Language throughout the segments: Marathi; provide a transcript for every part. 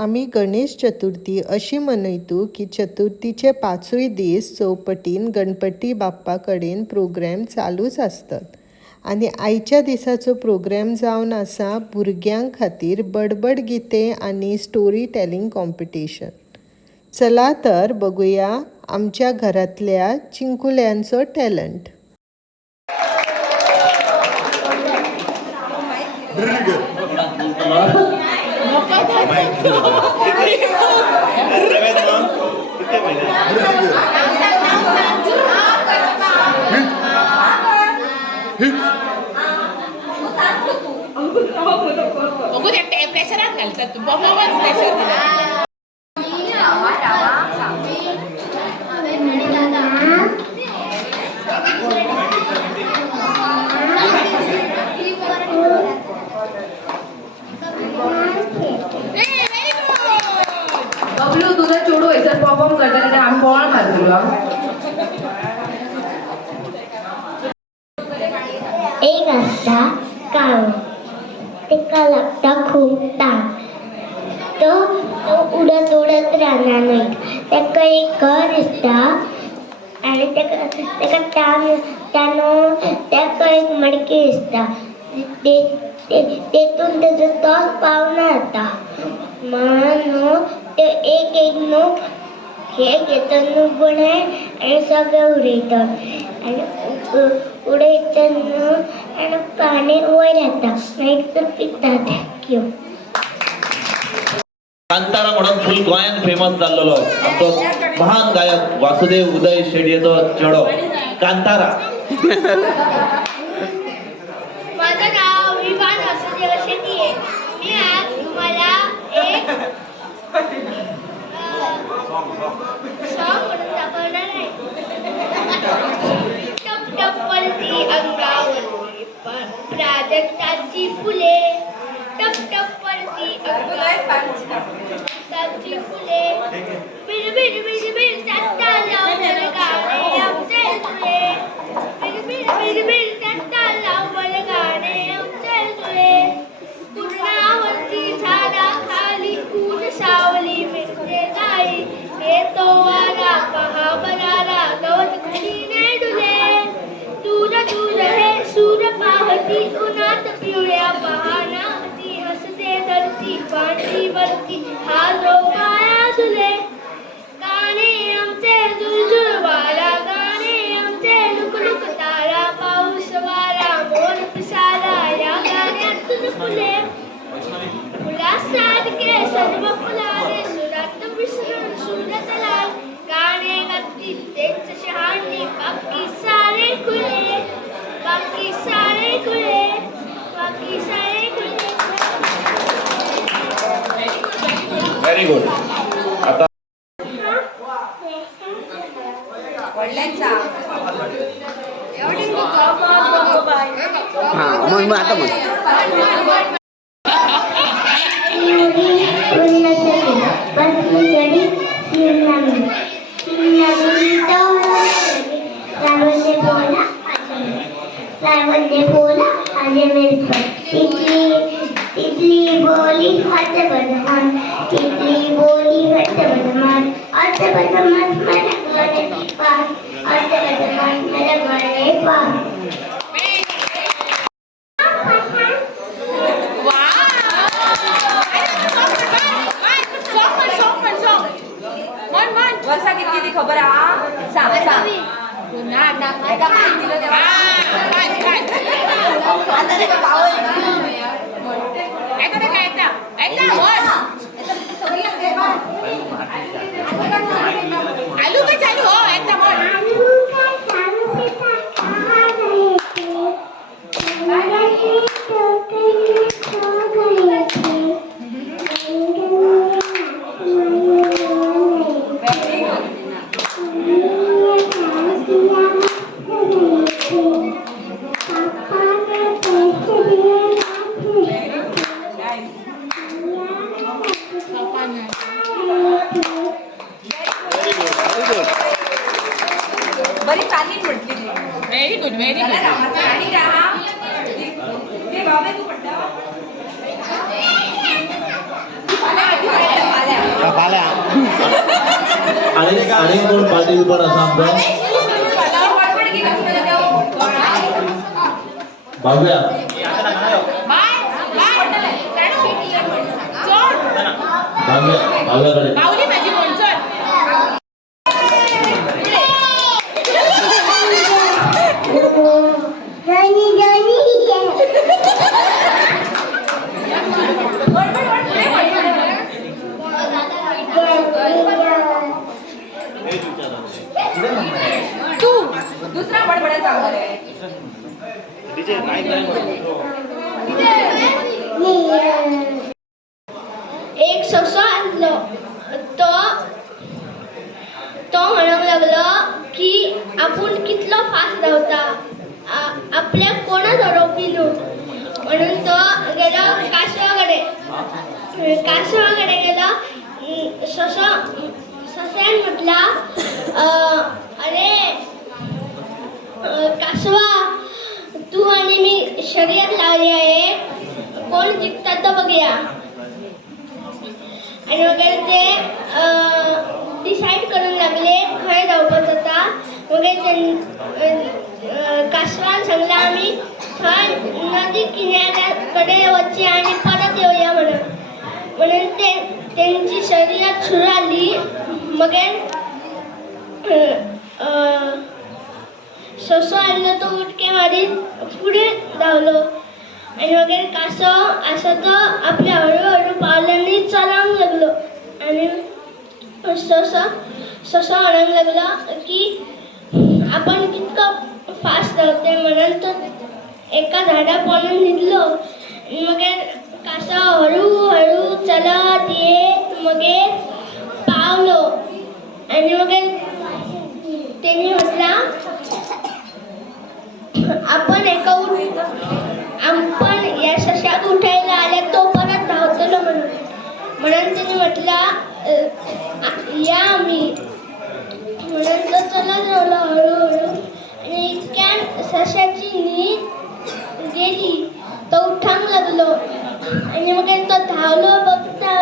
आम्ही गणेश चतुर्थी अशी मनयतू की चतुर्थीचे 5 दीस चौपटीन गणपती बाप्पा कडेन प्रोग्राम चालूच असतात आणि आयच्या दिसाचो प्रोग्राम जावन आसा भुरग्यां खातीर बडबड गिते आणि स्टोरी टेलिंग कॉम्पिटिशन. चला तर बघूया आमच्या घरातल्या चिंकुल्यांचो टॅलंट. प्रेशरात घालतात परफॉर्मन्स प्रेशर दिला. बबलू तुझा चोडू हैसर परफॉर्म करता आम्ही बॉल मारतो. एक असता काळ तेका लागता खूप ताण. तो उडत उडत राहणार नाही. तेका एक घर दिसता आणि तेका तेका एक मडकी दिसता. तेतून तेजो तोच पावना जाता. म्हणून ते एक एक न्हू हे घेतात न्हू गुणे आणि सगळे उडयतात आणि उडयतना आणि पाणी वयर येता मागीर तो पिता. थँक्यू. कांतारा म्हणून फुल गोंयान फेमस जाल्लो आमचो महान गायक वासुदेव उदय शेडयेचो चेडो कांतारा. माझं नाव विभान वासुदेव शेट्टी आहे. मी आज तुम्हाला एक सॉन्ग म्हणून दाखवणार आहे. टप टप पडती अंगावरती प्राजक्ताची फुले. टप टप पडती अंगावरती फुले. बिर बिर बिर बिर चट्टा लावून गाणे आमचे तुले. बिर बिर बिर बिर चट्टा लावून गाणे आमचे तुले. पूर्णावरती झाडा खाली ऊन सावली मिळते जाई. येतो वारा पहा बनारा गवत घडीने डुले. दूर दूर हे सूर पाहती उन्हात पिवळ्या पहानावती. हसते धरती पाठीवरती हारो माया तुले. गाणे आमचे झुळझुळ वारा गाणे आमचे लुकलुक तारा. पाऊस वारा मोर पिसारा या गाण्यातून फुले. फुलासारखे सर्व फुलाने सुरात मिसळून सुरत लाल. गाणे गातील तेच शहाणी बाकी सारे खुले. बाकी सारे खुले. बाकी सारे खुले. Very good. आता मग आता मग तितली बोली हट बदमान. तितली बोली हट बदमान. हट बदमान मला गळे पार. हट बदमान मला गळे पार. वर्षा किती खबर सांग सांग. आलू का चालू हो एकदम बरी चालली म्हटली. Very good very good. आणि राहा हे बाबा तू म्हटलं आणि कोण पाटील पण असं आमचं भाव्या भाव्याकडे माऊली माझी कोणचं दुसरा बडबड्याचा आवाज आहे. एक ससा आणलं तो म्हणून लागलं की आपण कितलो फास्ट धावता आपल्या कोणाच रोपिलो म्हणून तो गेलो कासवाकडे गेलो. सस्यान म्हटला अरे कासवा तू आणि मी शर्यत लावली आहे कोण जिंकतात तर बघूया. आणि वगैरे ते डिसाईड करून लागले खय धावपत होता. वगैरे कासवान सांगला आम्ही थंय नदी किनाऱ्याकडे वच्चे आणि परत येऊया म्हणून त्यांची शर्यत सुरू झाली. मग ससो आणलं तो उठके मारीत पुढे धावलो. आणि वगैरे कासव असं तर आपल्या हळूहळू पावलांनी चालावून लागलो. आणि ससा म्हणायला लागला की आपण कितकं फास्ट धावते म्हणून तर एका झाडापासून निघलो. मग कासव हळूहळू चलत येत मग पावलो. आणि मग त्यांनी म्हटला आपण या सशाक उठायला आल्या तो परत धावतलो म्हणून त्यांनी म्हटला या आम्ही म्हणून तो चलत राहिलो हळूहळू. आणि इतक्यात सशाची नीट गेली तो उठांग लागलो. आणि मग तो धावलो बघता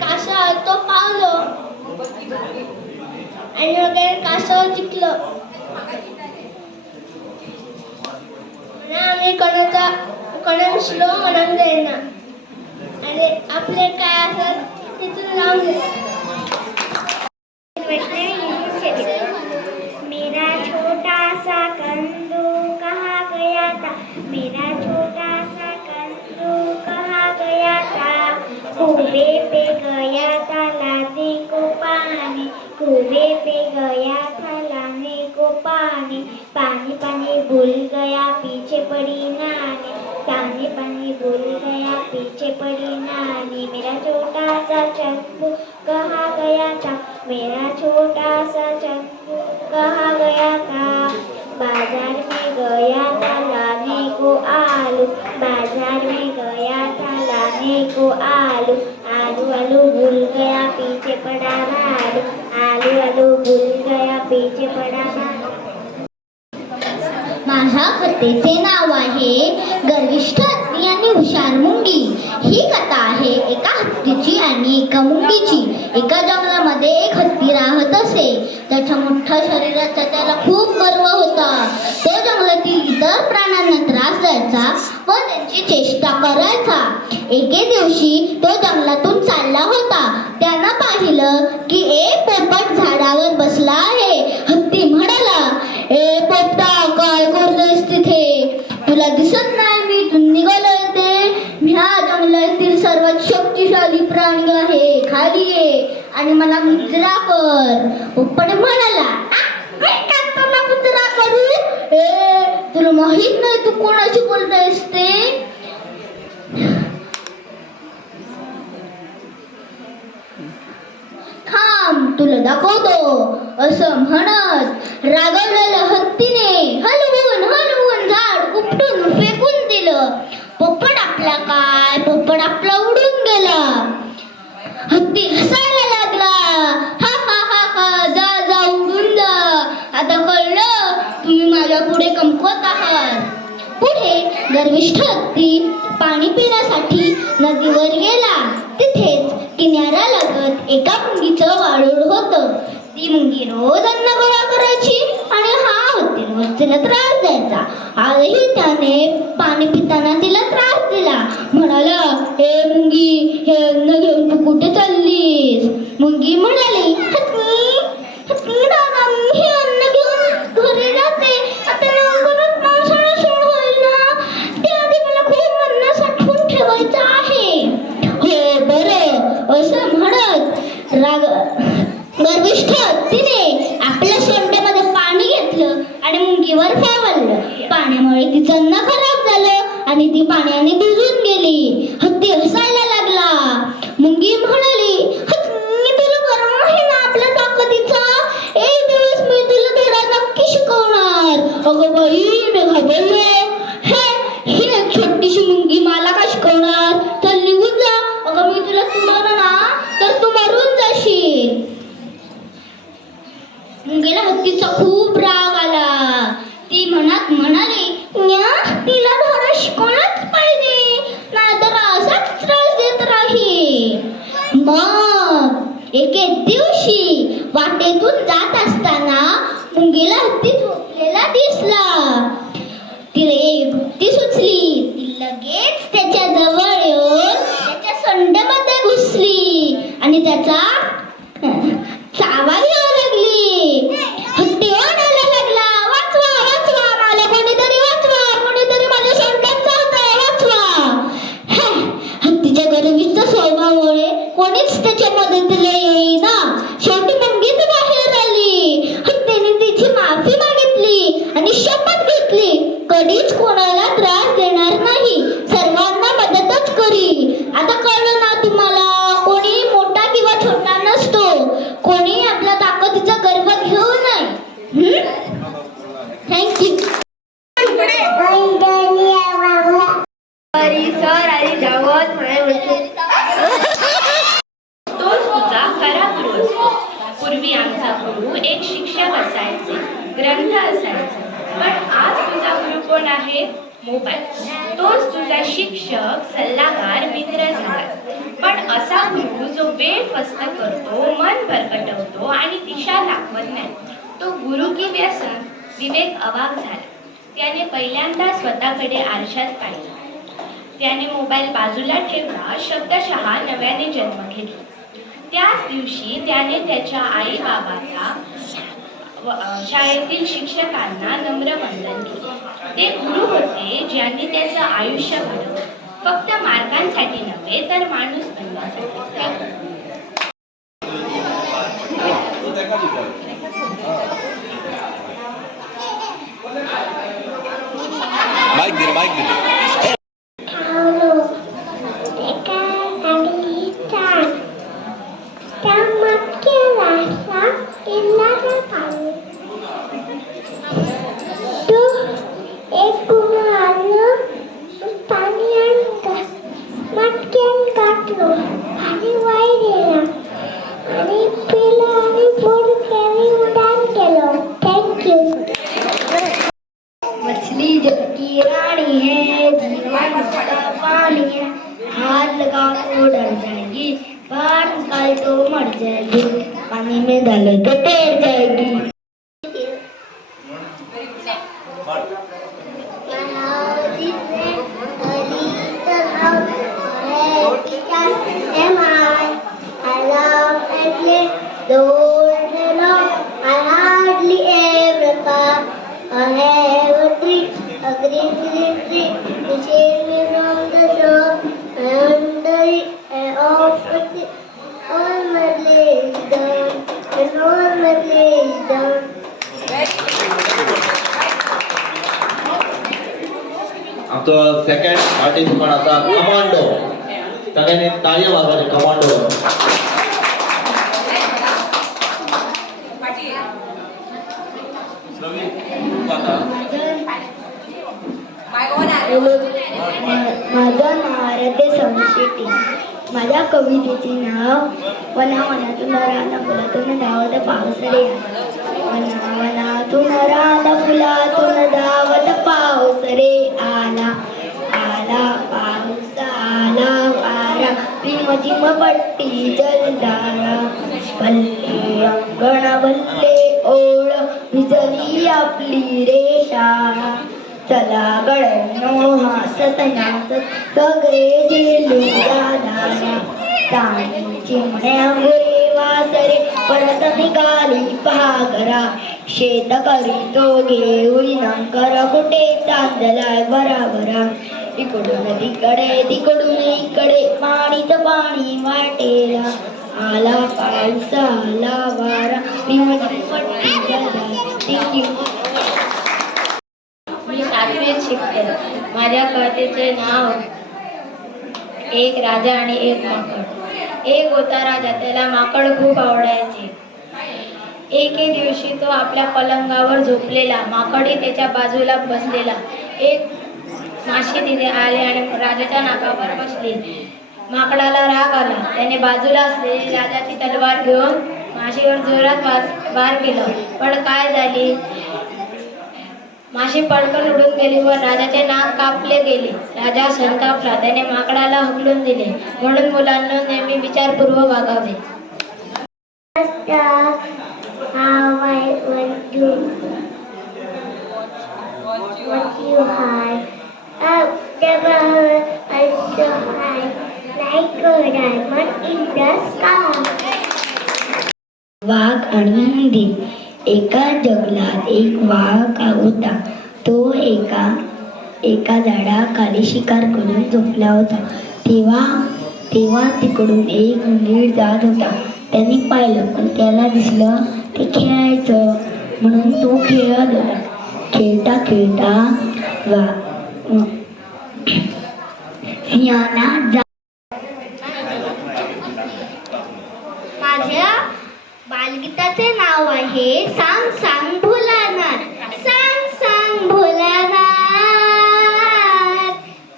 कासव तो पावलो. आणि वगैरे कासव जिंकलं. आम्ही कोणाला स्लो म्हणून जाईना आणि आपले काय असं तिथून लावून मेरा छोटा सा कंदू कहाँ गया था मेरा छोटा सा कंदू कहाँ गया था कुएं पे गया था लाने को पानी कुएं पे गया था लाने को पानी पानी पानी भूल गया पीछे पड़ी नानी पानी पानी भूल गया पीछे पड़ी नानी मेरा छोटा सा चंपू कहाँ गया था मेरा छोटा सा चंपू कहाँ गया था बाजार में गया था लाने को आलू बाजार में गया था लाने को आलू आलू आलू भूल गया पीछे पड़ा आलू आलू आलू भूल गया पीछे पड़ा माझ्या कथेचे नाव आहे गर्विष्ठ हत्ती आणि हुशार मुंगी. ही कथा आहे एका हत्तीची आणि एका मुंगीची. एका जंगलामध्ये एक हत्ती राहत असे. त्याच्या मोठ्या शरीराचा त्याला खूप गर्व होता. तो जंगलातील इतर प्राण्यांना त्रास द्यायचा व त्यांची चेष्टा करायचा. एके दिवशी तो जंगलातून चालला होता. त्यानं पाहिलं की एक पोपट झाडावर बसला आहे. हत्ती म्हणाला ए पोपटा काय करतोयस तिथे तुला दिसत नाही मी इथून निघालोय ते मी हा जंगलातील सर्वात शक्तिशाली प्राणी आहे खाली ये आणि मला मुजरा कर. पोपट म्हणाला मुजरा करू तुला माहित नाही तू कोणाशी बोलतोयस ते. थांब तुला दाखवतो असं म्हणत रागावलेल्या हत्तीने हलवून झाड उपटून फेकून दिलं. पोपट आपला उडून गेला. हत्ती हसायला लागला हा हा हा हा जा उडून जा. आता कळलं तुम्ही माझ्या पुढे कमकुवत आहात. पुढे गर्विष्ठ हत्ती पाणी पिण्यासाठी नदीवर गेला. तिथेच किनाऱ्यालगत एका मुंगीचं वाळूळ होतं. ती मुंगी रोज अन्न गोळा करायची आणि हा हत्ती रोज तिला त्रास द्यायचा. आजही त्याने पाणी पिताना तिला त्रास दिला. म्हणाला, हे मुंगी, हे अन्न घेऊन तू कुठे चाललीस? मुंगी म्हणाली, हत्ती, हत्ती दादा, मी हे अन्न घेऊन घरी जाते. आता लवकरच पावसाळा सुरू होईल ना, त्याआधी मला खूप अन्न साठवून ठेवायचं आहे. हो बरं, असं म्हणत गर्विष्ठ तिने आपल्या शेंड्यामध्ये पाणी घेतलं आणि मुंगीवर फेकलं. पाण्यामुळे तिचं अन्न खराब झालं आणि ती पाण्याने भिजून गेली. हत्ती हसायला लागला. मुंगी म्हणाली, मी तुला गरम आहे ना आपल्या ताकदीचा, एक दिवस मी तुला धडा नक्की शिकवणार. अगं बाई, मी घाबरले. ही एक छोटीशी मुंगी मला का शिकवणार? चल निघून जा. अगं मी तुला सोडवलं ना तर तू मरून जाशील. मुंगीला हत्तीचा खूप राग आला. ती मनात म्हणाली, तिला धडा शिकवलाच पाहिजे, नाहीतर असाच त्रास देत राहील. मग एके दिवशी वाटेतून जात असताना मुंगीला हत्ती झोपलेला दिसला. तिला एक युक्ती सुचली. ती लगेच त्याच्या जवळ येऊन त्याच्या सोंड्यामध्ये घुसली आणि त्याचा चावा घ्यावा लागली. हत्ती ओरडायला लागला, वाचवा, वाचवा, मला कोणीतरी वाचवा, कोणीतरी माझ्या सोंड्यात चावतंय, वाचवा. हत्तीच्या गर्विष्ठ स्वभावामुळे कोणीच त्याच्या मदतीला येईना. शेवटी मुंगीच बाहेर आली. हत्तीने तिची माफी मागितली आणि शपथ घेतली, कधीच कोणाला त्रास देणार नाही, सर्वांना मदतच करी. आता कळलं ना तुम्हाला, कोणी मोठा किंवा छोटा नसतो, कोणी आपल्या ताकदीचा गर्व घेऊ नये. थँक्यू. सर आणि जावत तोच तुझा खरा गुरु असतो. पूर्वी आमचा गुरु एक शिक्षक असायचे, ग्रंथ असायचे, पण आज तुझा गुरु कोण आहे? मोबाईल. तोच तुझा शिक्षक, सल्लागार, मित्र झाला. पण असा गुरु जो वेळ फस्त करतो, मन भरकटवतो आणि दिशा दाखवत नाही, तो गुरु की व्यसन? विवेक अवाक झाला. त्याने पहिल्यांदा स्वतःकडे आरशात पाहिलं. त्याने मोबाईल बाजूला ठेवला, शब्दशः नव्याने जन्म घेतला. त्याच दिवशी त्याने त्याच्या आई बाबाला, शाळेतील शिक्षकांना नम्र वंदन केले. ते गुरु होते ज्यांनी त्याचं आयुष्य घडवलं, फक्त मार्गांसाठी नव्हे तर माणूस बनण्यासाठी. बाईक दे मछली जग की रानी है, जीवन उसका पानी है, हाथ लगा तो डर जाएगी, बाहर निकाल तो मर जाएगी, पानी में डालो तो तैर जाएगी. आमचं सेकंड पार्टिसिपंट आता कमांडो. सगळ्यांनी टाळ्या वाजवायचे. कमांडो माझं नाव आराध्य संशेटी. माझ्या कवितेचे नाव वना वनातून राधा फुलातून धावत पावसरे. वना वनातून राधा फुलातून धावत पावसरे आला. आला पाऊस आला. झिम पट्टी जलदारा भल्ले अंगण भल्ले ओळ भिजली आपली रे शाळा चला गड्यांनो हसत नाचत सगळे झेलू दादाला चांदी चिमण्या गोळे वासरे पडत निघाली पहागरा शेत करीतो घेऊन नंकर कुठे चांदलाय बराबरा इकडून तिकडे तिकडून इकडे पाणीच पाणी वाटेला आला पाऊस आला वारा मी 7वीत शिकते. माझ्या कवितेचे नाव एक राजा आणि एक माकड. एक होता राजा, त्याला माकड खूप आवडायचे. एके दिवशी तो आपल्या पलंगावर झोपलेला, माकडही त्याच्या बाजूला बसलेला. एक माशी तिथे आले आणि राजाच्या नाकावर बसली. माकडाला राग आला. त्याने बाजूला असलेली राजाची तलवार घेऊन माशीवर जोरात वार केला. पण काय झाले? माशी पटकन उडून गेली व राजाचे नाक कापले गेले. राजा संतापला. त्याने माकडाला हुकलून दिले. म्हणून मुलांना नेहमी विचारपूर्वक वागावे. How I want to what you had. I've never heard a so high like a diamond in the sky. वाघ आणि उंदीर. एका जंगलात एक वाघ होता. तो एका झाडाखाली शिकार करून झोपला होता. तेव्हा तिकडून एक उंदीर जात होता. त्याने पाहिलं, पण त्याला दिसलं ते खेळायचं म्हणून तो खेळत होता. खेळता सिंहाना माझ्या बालगीताचे नाव आहे सांग सांग भोलानाथ. सांग सांग भोलानाथ.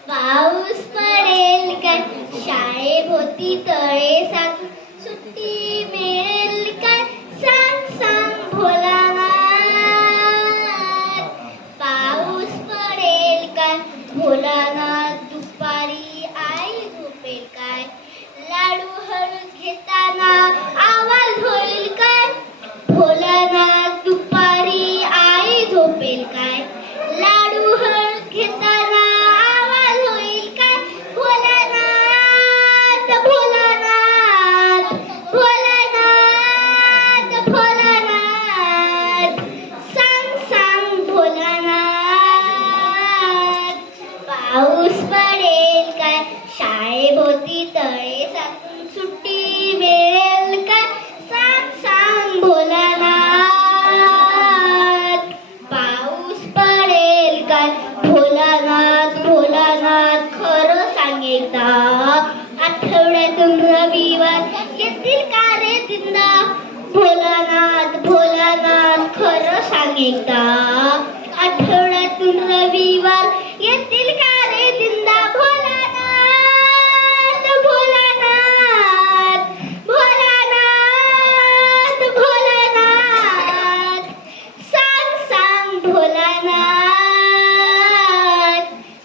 पाऊस पडेल काय शाळेभोवती तळे सांग सुट्टी मिळेल काय सांग सांग भोलानाथ. पाऊस पडेल काय भोलानाथ. दुपारी आई झोपेल काय लाडू हळूच घेताना आवाज होईल काय भोलानाथ. दुपारी आई झोपेल काय लाडू हळूच घेताना आवाज होईल काय भोलानाथ. भोलानाथ भोलानाथ भोलानाथ. सांग सांग भोलानाथ. पाऊस पडेल काय शाळेभोवती तळे साचून सुट्टी मिळेल काय सांग सांग भोलानाथ. पाऊस पडेल काय भोलानाथ. भोलानाथ खरं सांग एकदा आठवड्यातून रविवार येतील का रे जिंदा भोलानाथ. भोलानाथ खरं सांग एकदा आठवड्यातून रविवार येतील का रे जिंदा भोलानाथ. भोलानाथ भोलानाथ भोलानाथ. सांग सांग भोलानाथ.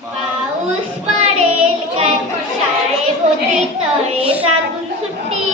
पाऊस पडेल काय शाळेभोवती तळे साचून सुट्टी